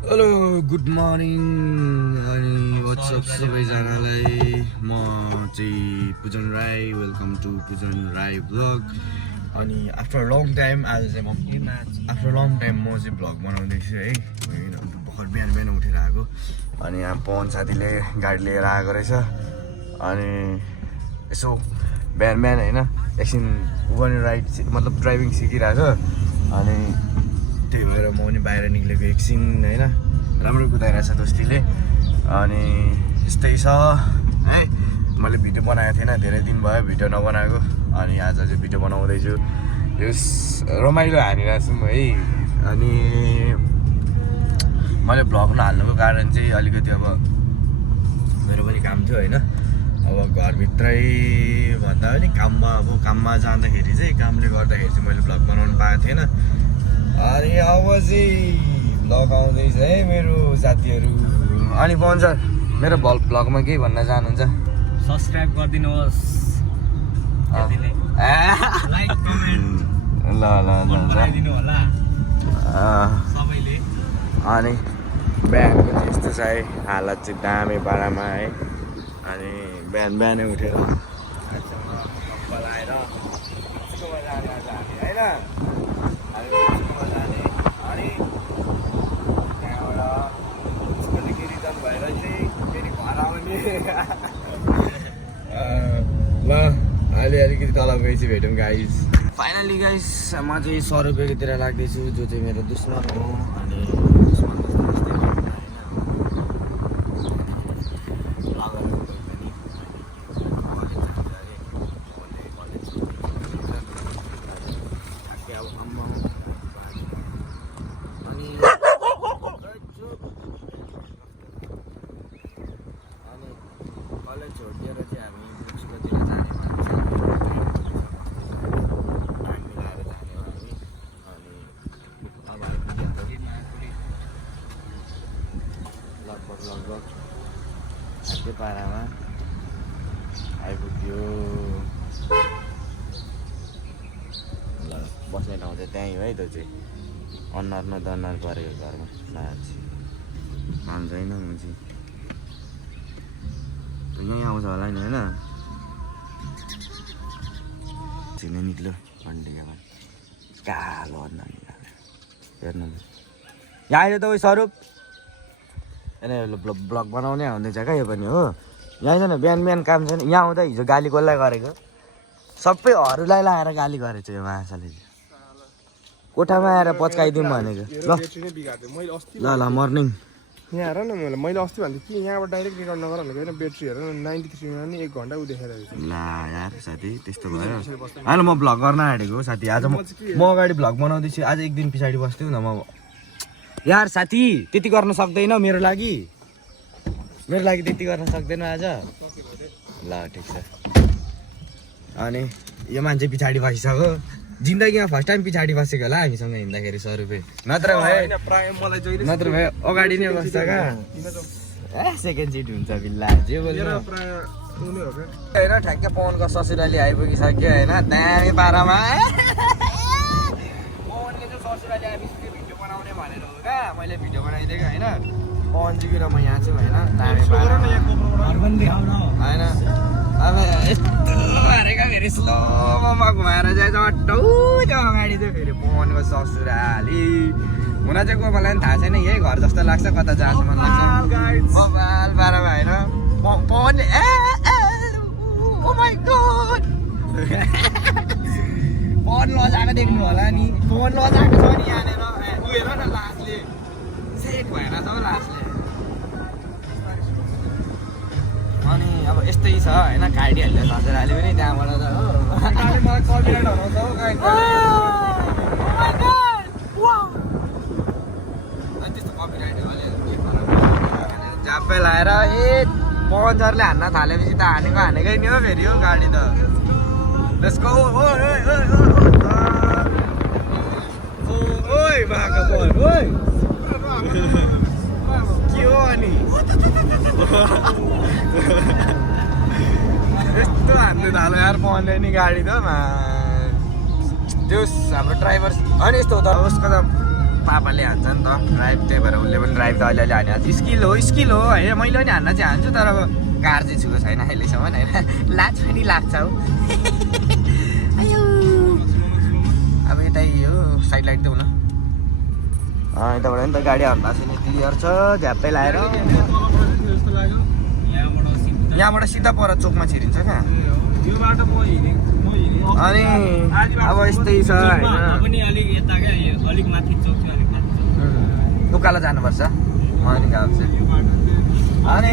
Hello good morning अनि WhatsApp सबैजनालाई म चाहिँ पुजन राई वेलकम टु पुजन राई ब्लग अनि आफ्टर लङ टाइम आज चाहिँ म आफ्टर लङ टाइम म चाहिँ ब्लग बनाउँदैछु है भर्खर बिहान बिहान उठेर आएको अनि यहाँ पवन साथीले गाडी लिएर आएको रहेछ अनि यसो बिहान बिहान होइन एकछिन वन राइड मतलब ड्राइभिङ सिकिरहेको छ अनि त्यही भएर म पनि बाहिर निक्लेको एकछिन होइन राम्रो कुदाइरहेछ दोस्तीले अनि यस्तै छ है मैले भिडियो बनाएको थिएन धेरै दिन भयो भिडियो नबनाएको अनि आज चाहिँ भिडियो बनाउँदैछु यस रमाइलो हानिरहेको छौँ है अनि मैले भ्लग नहाल्नुको कारण चाहिँ अलिकति अब मेरो पनि काम थियो होइन अब घरभित्रै भन्दा पनि काममा जाँदाखेरि चाहिँ कामले गर्दाखेरि चाहिँ मैले भ्लग बनाउनु पाएको थिएन अनि अब चाहिँ भ्लग आउँदैछ है मेरो साथीहरू अनि पवन सर मेरो भ्लगमा केही भन्न चाहनुहुन्छ सब्सक्राइब गरिदिनुहोस् लाइक कमेन्ट ल गरिदिनु होला सबैले अनि बिहानको चाहिँ यस्तो छ है हालत चाहिँ दामी पारामा है अनि बिहान बिहानै उठेर लगाएर ल अहिले अलिकति तल गएपछि भेटौँ गाइस फाइनली गाइस म चाहिँ 100 रुपियाँकोतिर लाग्दैछु जो चाहिँ मेरो दुश्मन हो अनि छोडिदिएर चाहिँ हामी बुक्सकोतिर जाने मिलाएर जाने हो हामी अनि अब लगभग खाद्य पारामा आइपुग्यो ल बस्ने ठाउँ चाहिँ त्यहीँ हो है त्यो चाहिँ अनुहार न दनुहार परेको घरमा मान्छेन म चाहिँ यहीँ आउँछ होला नि होइन छिनै निक्ल्यो अन्डियामा कालो अन्डा निकाल्यो हेर्नु यहाँ आइज त उयो स्वरूप होइन ब्लग बनाउने हुँदैछ क्या यो पनि हो यहाँ छैन बिहान बिहान काम छैन यहाँ आउँदा हिजो गाली कसलाई गरेको सबैहरूलाई लाएर गाली गरेको यो माछाले कोठामा आएर पच्काइदिउँ भनेको ल ल मर्निङ यहाँ हेर न मैले अस्ति भन्दै कि यहाँबाट डाइरेक्ट रिकर्ड नगर भनेको होइन ब्याट्री हेर न 93मा नि 1 घन्टा उ देखाइरहेको छ ल यार साथी त्यस्तो भयो होइन म भ्लग गर्न आँटेको हो साथी आज म अगाडि भ्लग बनाउँदैछु आज एक दिन पछाडि बस्थ्यो न म यार साथी त्यति गर्न सक्दैन मेरो लागि त्यति गर्न सक्दैन आज ल ठिक छ अनि यो मान्छे पछाडि बसिसक्यो जिन्दगीमा फर्स्ट टाइम पछाडि बसेको होला हामीसँग हिँड्दाखेरि 100 रुपियाँ नत्र भए अगाडि नै बस्छ क्या सेकेन्ड सिट हुन्छ बिल्ला जे बोल्नु होइन ठ्याक्कै पवनको ससुराली आइपुगिसक्यो होइन दामी पारामा पवनले चाहिँ ससुराली आइपुगेपछि भिडियो बनाउने भनेर हो क्या मैले भिडियो बनाइदिएको होइन पवनजीको र म यहाँ छु होइन दामी पारामा होइन अब यस्तो हारेका फेरि स्लोमा घुमाएर चाहिँ टौ त्यो अगाडि चाहिँ फेरि पवनको ससुराली हुन चाहिँ को मलाई पनि थाहा छैन यही घर जस्तो लाग्छ कता जान्छ मन लाग्छ मोबाइल पारामा होइन पवनले पवन लजाएको देख्नु होला नि पवन लजाएको छ नि यहाँनिर उयो हेर न लासले सेट भएर छ लासले अनि अब यस्तै छ होइन काटिहाल्यो ससुराले पनि त्यहाँबाट त हो त्यस्तो कपिराइट झाप्पै लाएर पवन सरले हान्न थालेपछि त हानेकै नि हो फेरि हो गाडी त त्यसको ओइ भएको पवन ओइ के हो अनि यस्तो हान्नु थाल्यो यार पवनले नि गाडी त त्यो हाम्रो ड्राइभर अनि यस्तो हो त उसको त पापाले हान्छ नि त ड्राइभ, त्यही भएर उसले पनि ड्राइभ त अलिअलि हाने स्किल हो होइन। मैले पनि हान्न चाहिँ हान्छु, तर अब कार चाहिँ छुको छैन अहिलेसम्म होइन। लाज पनि लाग्छ हौ। अब यतै हो साइड लाइट देऊ न। यताबाट नि त गाडी हान्दा छैन, क्लियर छ झ्याप्पै लाएर। यहाँबाट सिधा पर चोकमा छिरिन्छ क्या। अनि अब यस्तै छ होइन। उकालो जानुपर्छ अनि गएको चाहिँ। अनि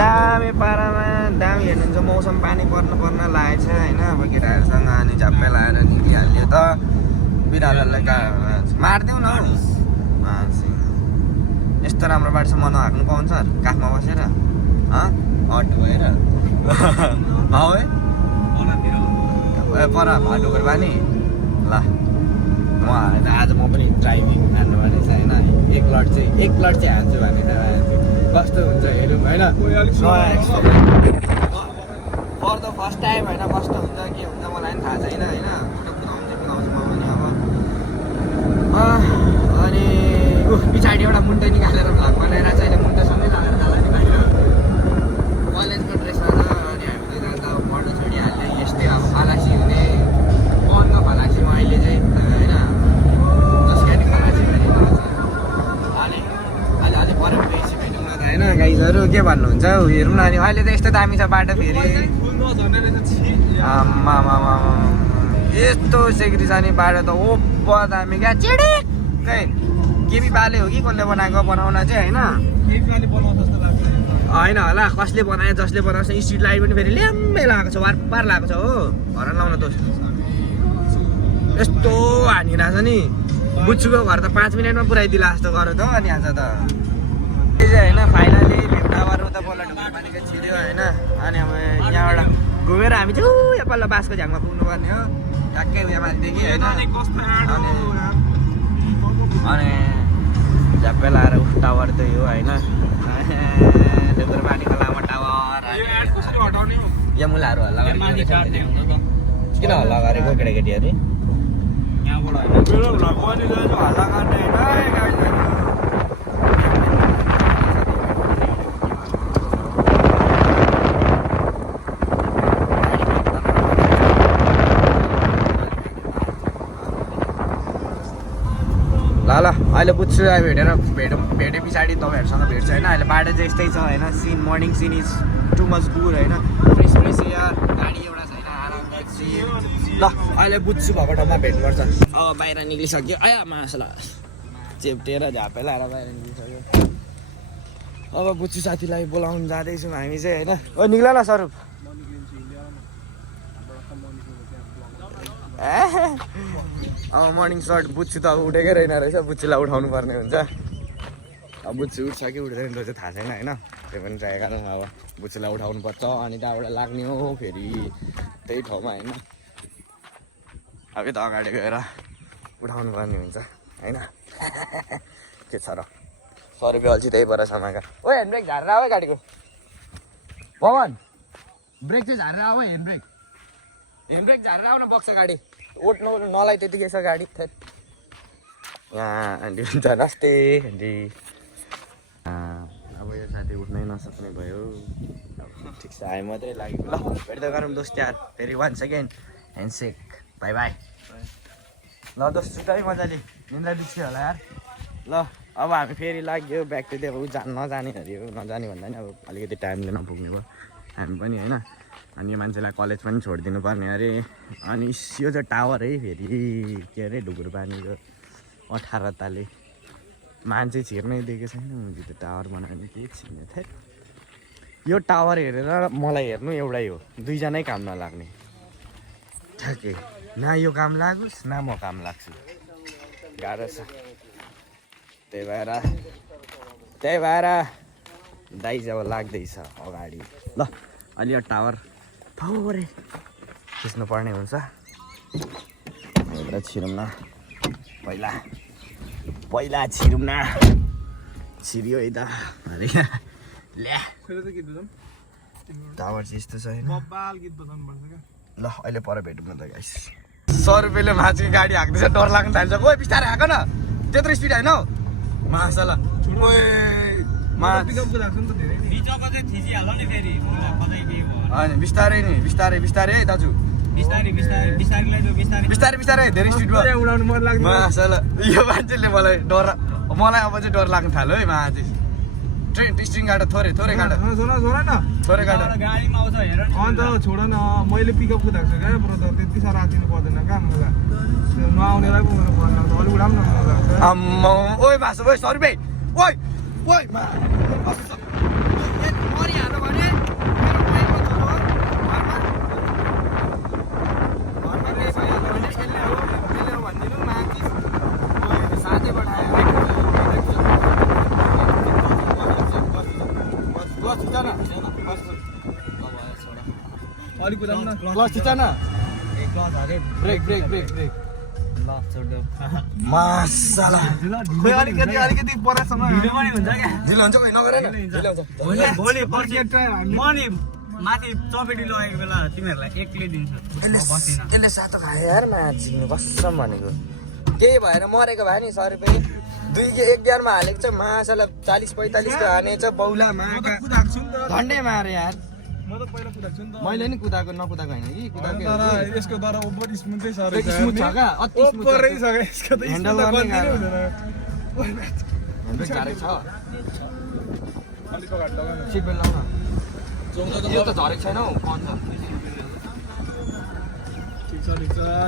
दामी पारामा दामी हेर्नुहुन्छ, मौसम पानी पर्न लागेको छ होइन। अब केटाहरूसँग अनि झ्याप्पै लाएर निक्लिहाल्यो त। बिरालोलाई मारिदेऊ न यस्तो राम्रो बाटो छ। मन हाक्नु पाउँछ काखमा बसेर हट भएर पर भाटोको बानी ल। म आज म पनि ड्राइभिङ हान्नु भने चाहिँ होइन, एक लट चाहिँ हान्छु भने त कस्तो हुन्छ हेरौँ होइन। फर द फर्स्ट टाइम होइन, कस्तो हुन्छ के हुन्छ मलाई पनि थाहा छैन होइन। कुदाउँछु म पनि अब। अनि पछाडि एउटा मुन्टो निकालेर भ्लग बनाएर चाहिँ अहिले मुन्टोसँगै लगाएर जाला नि बाहिर कलेजको ड्रेसमा त। अनि हामीले जाँदा पढ्नु छोडिहाल्यो यस्तै अब खलासी हुने बन्द खलासीमा अहिले चाहिँ होइन। जसका नि खलासी भने अनि अहिले अलिक पर बेसी भेटौँ न त होइन। गाइजहरू के भन्नुहुन्छ हौ, हेरौँ न। अनि अहिले त यस्तो दामी छ बाटो फेरि। यस्तो सेक्री छ नि बाटो त ओप दामी क्या। चिडिक्कै केबी बाले हो कि कसले बनाएको बनाउन चाहिँ होइन होला। कसले बनायो जसले बनाएको छ। स्ट्रिट लाइट पनि फेरि ल्याम्मै लगाएको छ, वारपार लगाएको छ हो। हरन लाउन दोस्त यस्तो हानिरहेको छ नि। बुच्चुको घर त 5 मिनटमा पुऱ्याइदिला जस्तो गऱ्यो त अनि आज त। यो चाहिँ होइन फाइनली भिउटावर उता पल्लो ढुङ्गा पानीको छिर्यो होइन। अनि अब यहाँबाट घुमेर हामी चाहिँ यहाँ पल्लो बाँसको झ्याङमा पुग्नुपर्ने हो ट्याक्कै उयो माथिदेखि होइन। अनि झ्याप्पै लाएर टावर त यो होइन। ढुङ्गरपानी खोलामा टावर यहाँ मुलाहरू हल्ला किन हल्ला गरेको केटाकेटीहरू हल्ला गर्ने होइन। ल अहिले बुझ्छु भेटे पछाडि तपाईँहरूसँग भेट्छ होइन। अहिले बाटो चाहिँ यस्तै छ होइन। Scene morning scene is too much good होइन। फ्रेस एयर, गाडी एउटा छैन, आरामदायक सिन। ल अहिले बुझ्छु भएको ठाउँमा भेट्नुपर्छ। अब बाहिर निक्लिसक्यो आया मासला चेप्टेर झापे लाएर बाहिर निक्लिसक्यो। अब बुझ्छु साथीलाई बोलाउनु जाँदैछौँ हामी चाहिँ होइन। ओ निक्ल न स्वरूप। अब मर्निङ सर्ट बुच्छु त अब उठेकै रहेन रहेछ। बुच्चुलाई उठाउनु पर्ने हुन्छ। अब बुच्चु उठ्छ कि उठ्दैन त्यो चाहिँ थाहा छैन होइन। त्यो पनि ट्राई गरौँ। अब बुच्चुलाई उठाउनु पर्छ अनि त्यहाँबाट लाग्ने हो फेरि त्यही ठाउँमा होइन। अब त अगाडि गएर उठाउनु पर्ने हुन्छ होइन। के छ र स्वरूपले अल्छी त्यही पर समाका। ओ ह्यान्ड ब्रेक झारेर आऊ है गाडीको। पवन ब्रेक चाहिँ झारेर आऊ है। ह्यान्ड ब्रेक झारेर आऊ न बग्छ गाडी। उठ्नु नलाई त्यतिकै छ गाडी। यहाँ आन्टी हुन्छ रास्ते आन्टी। अब यो साथी उठ्नै नसक्ने भयो। ठिक छ आयो मात्रै लाग्यो। ल भेट्दै गरौँ दोस्त यार फेरि once again handshake bye bye. ल दोस्त सुताइ मजाले निन्द्रा बिर्सियो होला यार। ल अब हामी फेरि लाग्यो ब्याक टु अब नजाने हरे नजाने भन्दा नि अब अलिकति टाइमले नपुग्ने भयो हामी पनि होइन। अनि यो मान्छेलाई कलेज पनि छोडिदिनु पर्ने अरे। अनि यो चाहिँ टावर है फेरि के अरे ढुकुरपानीको 18 ताले मान्छे छिर्नै दिएको छैन। मुझे त टावर बनाउने के छिर्ने थियो। यो टावर हेरेर मलाई हेर्नु एउटै हो, दुईजनै काम नलाग्ने ठ्याक्कै। न यो काम लागोस् न म काम लाग्छु, गाह्रो छ। त्यही भएर दाइ जब लाग्दैछ अगाडि। ल अलि यो टावर थोरै खिच्नु पर्ने हुन्छ। एउटा छिरौँ न पहिला छिरौँ न। छिरियो है त ल्या टावर चाहिँ यस्तो छ होइन। ल अहिले पर भेटौँ न त गाइस। 100 रुपियाँले माथि गाडी हाँक्दैछ डर लाग्न थाल्छ। कोही बिस्तारै हाँक न त्यत्रो स्पिड होइन हौ मासाला ओए मा पिकअपको लाग्छ नि त धेरै बिचमा चाहिँ थिचिहाल्छ नि फेरि कतै के भयो होइन बिस्तारै नि बिस्तारै है दाजु बिस्तारै लैजाऊ बिस्तारै धेरै स्पिड भयो उडाउनु मन लाग्दैन मासाला यो मान्छेले मलाई अब चाहिँ डर लाग्न थाल्यो है माथि स्ट्रिङ गाडो थोरै गाडो छोरा न थोरै गाडो गाडीमा आउँछ हेर अन्त छोड न मैले पिकअप कुदाएको छु क्या ब्रदर त्यति साह्रो आँचिनु पर्दैन क्या मलाई त्यो नआउनेलाई पो मलाई मन लाग्छ अलिक उडाउनु न मन लाग्छ आम्मा ओइ भाषा ओइ सरी भाइ ओइ मरिहाल्यो भने मेरो बाइकमा छोरो घरमा रेस भइहाल्यो भने यसले हो भनिदिनु माथि साथैबाट आयो अलिक कुदाउनु न क्लच थिच न ब्रेक मासाला खोइ अलिकति परेसँग ढिलो पनि हुन्छ क्या ढिलो हुन्छ कोही नगर न ढिलो हुन्छ भोलि पर्सि म नि माथि चपेटी लगेको बेला तिमीहरूलाई एक्लै दिन्छु बसिन यसले सातो खायो यार माछिनु कसम भनेको केही भएर मरेको भए नि 100 रुपियाँ 1 गियरमा हालेको छ मासाला 40-45 को हानेछ बौला माका कुदाएको छु नि त झन्डै मारे यार म त पहिला कुदाएको छु नि त मैले नि कुदाएको नकुदाएको होइन कि कुदाएको तर यसको तर ओभर स्मुथै छ रे स्मुथ छ क्या अति स्मुथ ओभरै छ क्या यसको त ह्यान्डल स्मुथ गर्ने गर्दिनै गाह्रो। हुँदैन ह्यान्डल गाह्रै छ अलिक अगाडि लगाउनु सिट बेल्ट लाउन यो त झरेको छैन हौ पन्छ ठिक छ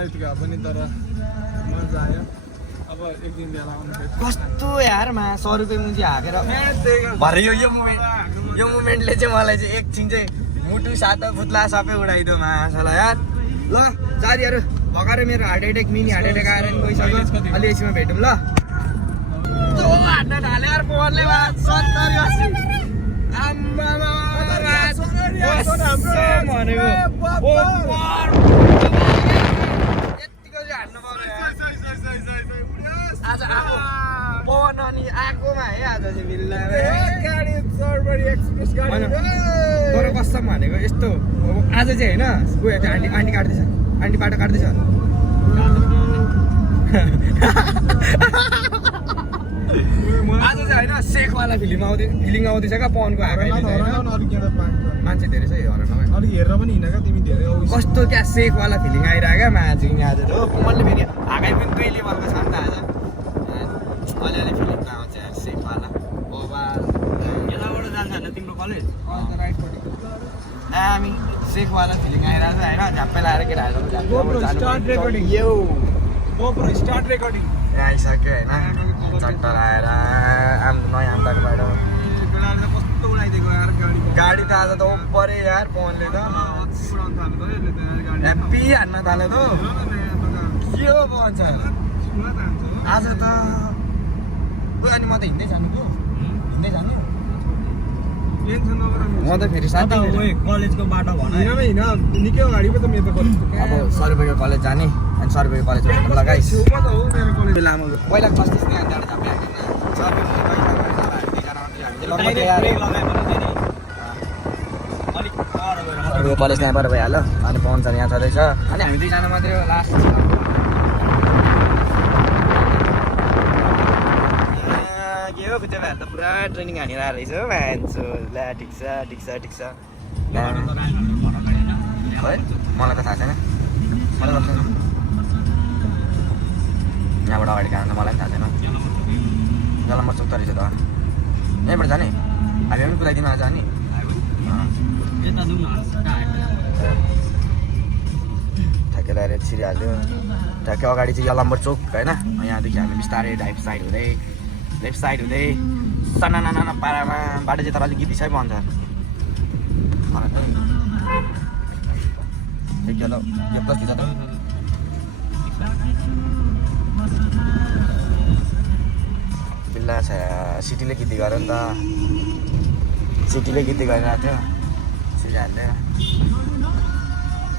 यतिको पनि तर मजा आयो अब एक दिन बेला आउनु कस्तो यार मा 100 रुपियाँ मुजी हाकेर भरे यो मुभमेन्टले चाहिँ मलाई चाहिँ एकछिन चाहिँ मुटु सातो पुत्ला सबै उडाइदियो मासाला यार ल जारीहरू भगाएर मेरो heart attack mini heart attack आएर नि गइसक्यो अलि एकछिनमा भेटौँ ल हान्न थाल्यो यार पवनले 70-80 आम्मामा आज आएको पवन अनि आएकोमा है आज चाहिँ बिल्ला गाडी सरबरी एक्सप्रेस गाडी तर कसम भनेको यस्तो आज चाहिँ होइन गयो त्यो आन्टी काट्दैछ आन्टी बाटो काट्दैछ आज चाहिँ होइन सेकवाला फिलिङ आउँदैछ क्या पवनको मान्छे धेरै छ अलिक हेरेर पनि हिँड क्या तिमी धेरै कस्तो क्या सेकवाला फिलिङ आइरहेको क्या मान्छे आज हो कमलले फेरि हाकाइ पनि दुई लेभलको छ नि त आज अलिअलि फिलिङ त आउँछ यार सेकवाला यताबाट जान्छ होइन तिम्रो कलेज हामी सेकवाला फिलिङ आइरहेको छ होइन झ्याप्पै लाएर केटाहरू स्टार्ट रेकर्डिङ आइसक्यो होइन चट्ट लाएर नयाँ आम्दाको बाटो कस्तो उडाइदिएको यार गाडी त आज त ओपरे यार पवनले त ह्याप्पी हान्न थाल्यो त के हो पवन छ आज त अनि म त हिँड्दै जानु पो हिँड्दै जानु म त फेरि साथी कलेजको बाटो भन हिँड निकै अगाडि पो त मेरो त कलेज अब 100 रुपियाँको कलेज जाने अनि 100 रुपियाँको कलेज भेट्नु ल गाइस छेउमा त हो मेरो कलेज लामो पहिला कस्टिस नै अन्त झ्याप्पै हाल्दैन कलेज त्यहाँबाट भइहाल्यो अनि पवन छ यहाँ छँदैछ अनि हामी दुईजना मात्रै हो लास्ट के हो त्यो भएर त पुरा ट्रेनिङ हानिरहेको रहेछ हो मान्छे ल ठिक छ है मलाई त थाहा छैन यहाँबाट अगाडि जानु त मलाई पनि थाहा छैन जलम्बर चौक त रहेछ त यहीँबाट जाने हामी पनि कुदाइदिनु आज अनि ठ्याक्कै आएर छिरिहाल्यो ठ्याक्कै अगाडि चाहिँ यलम्बर चौक होइन यहाँदेखि हामी बिस्तारै लेफ्ट साइड हुँदै साना पारामा बाटो चाहिँ तर अलिक गिटी छै भन्छ बिल्ला छ सिटीले गीती गर्यो नि त सिटीले गीती गरिरहेको थियो छिरिहाल्यो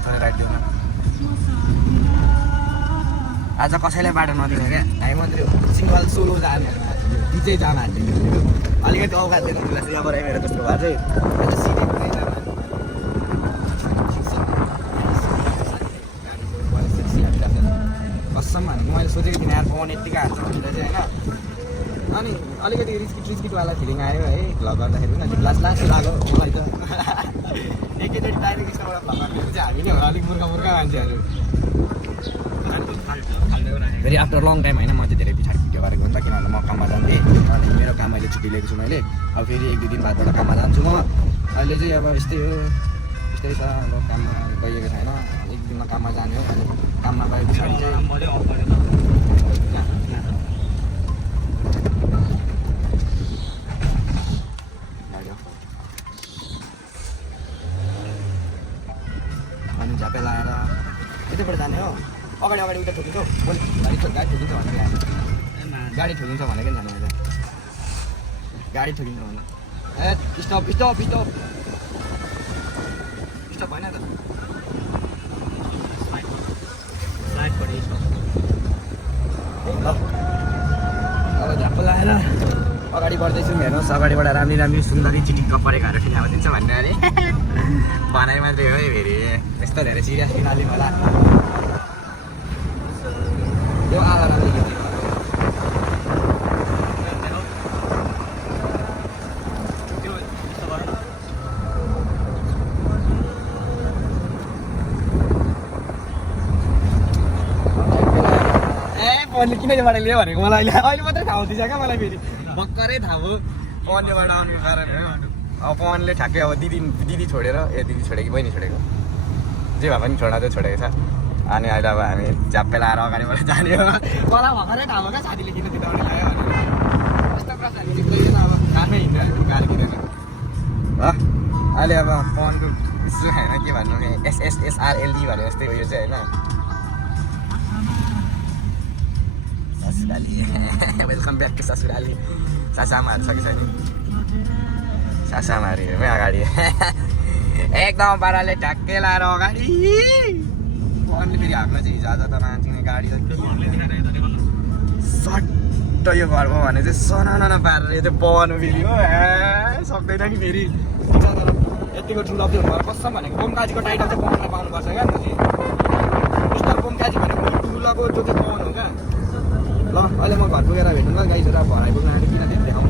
थोरै राइट दिउँ आज कसैलाई बाटो नदिने क्या हामी मात्रै सिङ्गल सोलो जाने डिजै जान हाल्ने अलिकति औकात दिनु यहाँ गरायो मेरो जस्तो भए चाहिँ कसम कसम भनेको मैले सोचेको थिइनँ यार पवन यत्तिकै हान्छ भनेर चाहिँ होइन अनि अलिकति रिस्किटवाला फिलिङ आयो है भ्लग गर्दाखेरि पनि अलिक लास्ट लाग्यो मलाई त एकैचोटि डाइरेक्ट स्टोरबाट भ्लग गर्दाखेरि चाहिँ हामी नै होला अलिक मूर्ख मान्छेहरू फेरि आफ्टर लङ टाइम होइन म चाहिँ धेरै पछाडि भिडियो गरेको हो नि त किनभने म काममा जान्थेँ अनि मेरो काम अहिले छुट्टी लिएको छु मैले अब फेरि 1-2 दिन बादबाट काममा जान्छु म अहिले चाहिँ अब यस्तै छ अब काममा गइएको छैन 1 दिनमा काममा जाने हो अनि काममा गए पछाडि चाहिँ अनि झ्यापे लगाएर यतैबाट जाने हो अगाडि उता ठोकिन्छौ भोलि गाडी ठोकिन्छ भनेर गाडी ठोकिन्छ भनेको नि जाने मैले गाडी ठोकिन्छ भने ए स्टप भएन त ल अब झ्याप्पो लगाएर अगाडि बढ्दैछौँ हेर्नुहोस् अगाडिबाट राम्री सुन्दरी चिटिक्क परेकाहरू फिल्म दिन्छ भन्ने अरे भनाइ मात्रै हो है फेरि यस्तो धेरै सिरियस फिनाली होला त्यो आएर पवनले किन योबाट लियो भनेको मलाई अहिले मात्रै थाहा हुँदैछ क्या मलाई फेरि भर्खरै थाहा भयो पवनलेबाट आउनुको कारण हो अब पवनले ठ्याक्कै अब दिदी छोडेर दिदी छोड्यो कि बहिनी छोडेको जे भए पनि छोडेको छ अनि अहिले अब हामी झ्याप्पे लाएर अगाडिबाट जाने हो मलाई भर्खरै थाहा भयो क्या साथीले किन त्यताबाट ल्यायो भनेर यस्तो प्रकारले सिक्दैन अब कामै हिँड्यो गाडी किनेर ल अहिले अब पवनको होइन के भन्नु SSSRLD भने जस्तै हो यो चाहिँ होइन वेलकम ब्याक टु ससुराली सासामाहरू छ कि छैन सासामाहरू हेर्मै अगाडि एकदम पाराले ढाक्कै लाएर अगाडि पवनले फेरि हाम्रो चाहिँ हिजो आज त मान्छे गाडी सट्ट यो घरमा भने चाहिँ सनाना पारेर यो चाहिँ पवन फेरि हो सक्दैन नि फेरि यतिको ठुलो अप्ठ्यारो हुनु कसम भनेको बोमकाजीको टाइटल चाहिँ पवनलाई पाउनुपर्छ क्या मिस्टर बोमकाजी भनेको ठुलोको जो चाहिँ पवन हो क्या ल अहिले म घर पुगेर भेट्नु ल गाई छोरा भराइ पुग्नु आँट्यो किन देखाउनु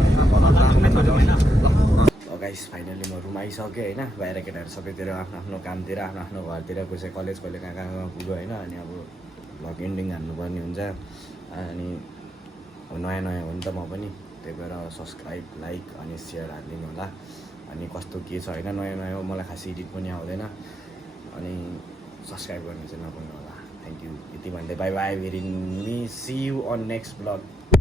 गाइस फाइनली म रुम आइसकेँ होइन बाहिर केटाहरू सबैतिर आफ्नो कामतिर आफ्नो घरतिर कसै कलेज कहिले कहाँ पुग्यो होइन अनि अब भ्लग एन्डिङ हान्नुपर्ने हुन्छ अनि अब नयाँ हो नि त म पनि त्यही भएर सब्सक्राइब लाइक अनि सेयर हालिदिनु होला अनि कस्तो के छ होइन नयाँ हो मलाई खास एडिट पनि आउँदैन अनि सब्सक्राइब गर्नु चाहिँ नभुल्नु होला थ्याङ्क यू यति भन्दै bye very see you on next blog